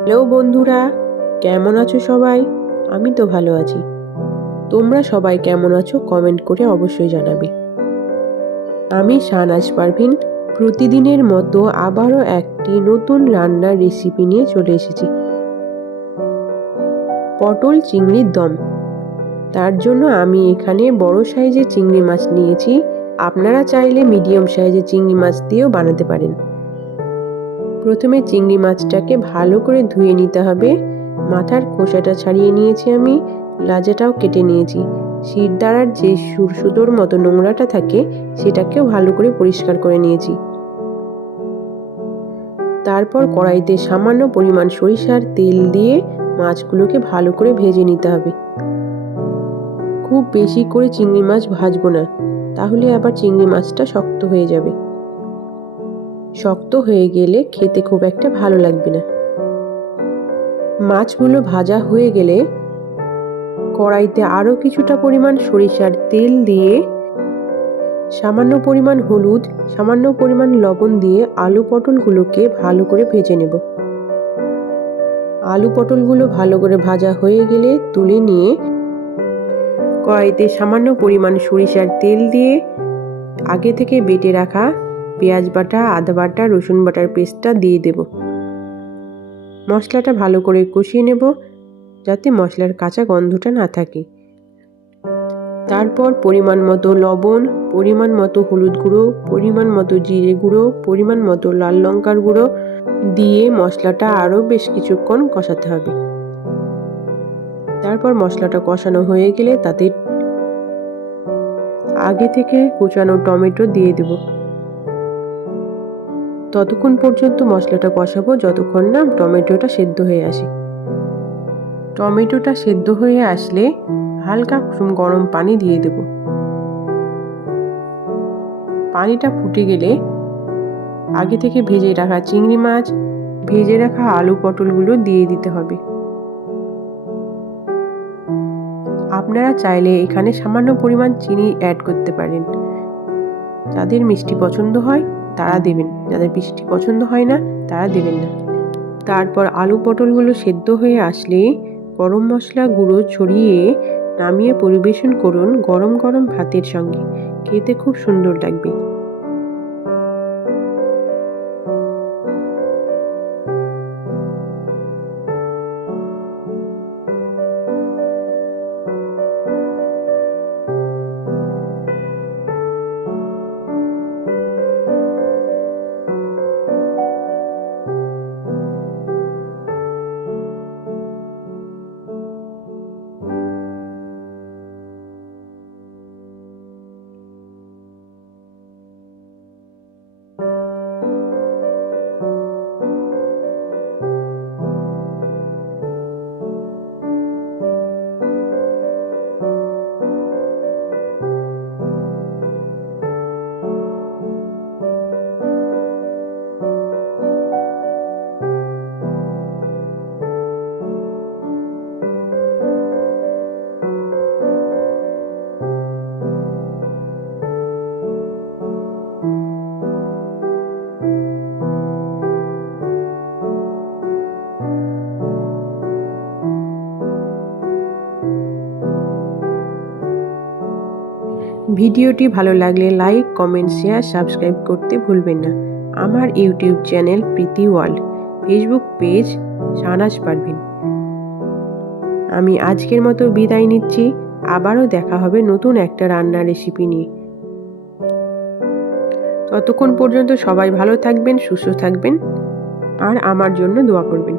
Hello বন্ধুরা, কেমন আছো সবাই? আমি তো ভালো আছি। তোমরা সবাই কেমন আছো কমেন্ট করে অবশ্যই জানাবে। আমি শাহনাজ পারভিন প্রতিদিনের মতো আবারও একটি নতুন রান্নার রেসিপি নিয়ে চলে এসেছি। পটল চিংড়ির দম। তার জন্য আমি এখানে বড় সাইজের চিংড়ি মাছ নিয়েছি। আপনারা চাইলে মিডিয়াম সাইজের চিংড়ি মাছ দিয়েও বানাতে পারেন। প্রথমে চিংড়ি মাছটাকে ভালো করে ধুয়ে নিতে হবে। মাথার খোসাটা ছাড়িয়ে নিয়েছি আমি, লাজাটাও কেটে নিয়েছি। শিরদাঁড়ার যে সুতোর মতো নোংরাটা থাকে সেটাকেও ভালো করে পরিষ্কার করে নিয়েছি। তারপর কড়াইতে সামান্য পরিমাণ সরিষার তেল দিয়ে মাছগুলোকে ভালো করে ভেজে নিতে হবে। খুব বেশি করে চিংড়ি মাছ ভাজবো না, তাহলে আবার চিংড়ি মাছটা শক্ত হয়ে যাবে। শক্ত হয়ে গেলে খেতে খুব একটা ভালো লাগবে না। মাছগুলো ভাজা হয়ে গেলে কড়াইতে আরও কিছুটা পরিমাণ সরিষার তেল দিয়ে সামান্য পরিমাণ হলুদ, সামান্য পরিমাণ লবণ দিয়ে আলু পটলগুলোকে ভালো করে ভেজে নেব। আলু পটলগুলো ভালো করে ভাজা হয়ে গেলে তুলে নিয়ে কড়াইতে সামান্য পরিমাণ সরিষার তেল দিয়ে আগে থেকে বেটে রাখা পেঁয়াজ বাটা, আদা বাটা, রসুন বাটার পেস্টটা দিয়ে দেব। মশলাটা ভালো করে কষিয়ে নেব যাতে মশলার কাঁচা গন্ধটা না থাকে। তারপর পরিমাণ মতো লবণ, পরিমাণ মতো হলুদ গুঁড়ো, পরিমাণ মতো জিরে গুঁড়ো, পরিমাণ মতো লাল লঙ্কার গুঁড়ো দিয়ে মশলাটা আরও বেশ কিছুক্ষণ কষাতে হবে। তারপর মশলাটা কষানো হয়ে গেলে তাতে আগে থেকে কুচানো টমেটো দিয়ে দেব। ততক্ষণ পর্যন্ত মশলাটা কষাবো যতক্ষণ না টমেটোটা সেদ্ধ হয়ে আসে। টমেটোটা সেদ্ধ হয়ে আসলে হালকা কুসুম গরম পানি দিয়ে দেব। পানিটা ফুটে গেলে আগে থেকে ভেজে রাখা চিংড়ি মাছ, ভেজে রাখা আলু পটলগুলো দিয়ে দিতে হবে। আপনারা চাইলে এখানে সামান্য পরিমাণ চিনি অ্যাড করতে পারেন। যাদের মিষ্টি পছন্দ হয় তারা দেবেন, যাদের মিষ্টি পছন্দ হয় না তারা দেবেন না। তারপর আলু পটলগুলো সেদ্ধ হয়ে আসলে গরম মশলা গুঁড়ো ছড়িয়ে নামিয়ে পরিবেশন করুন গরম গরম ভাতের সঙ্গে। খেতে খুব সুন্দর লাগবে। ভিডিওটি ভালো লাগলে লাইক, কমেন্ট, শেয়ার, সাবস্ক্রাইব করতে ভুলবেন না। আমার YouTube channel Preeti world, Facebook page Shahnaz Parvin. আমি আজকের মতো বিদায় নিচ্ছি। আবারও দেখা হবে নতুন একটা রান্নার রেসিপি নিয়ে। ততক্ষণ পর্যন্ত সবাই ভালো থাকবেন, সুস্থ থাকবেন আর আমার জন্য দোয়া করবেন।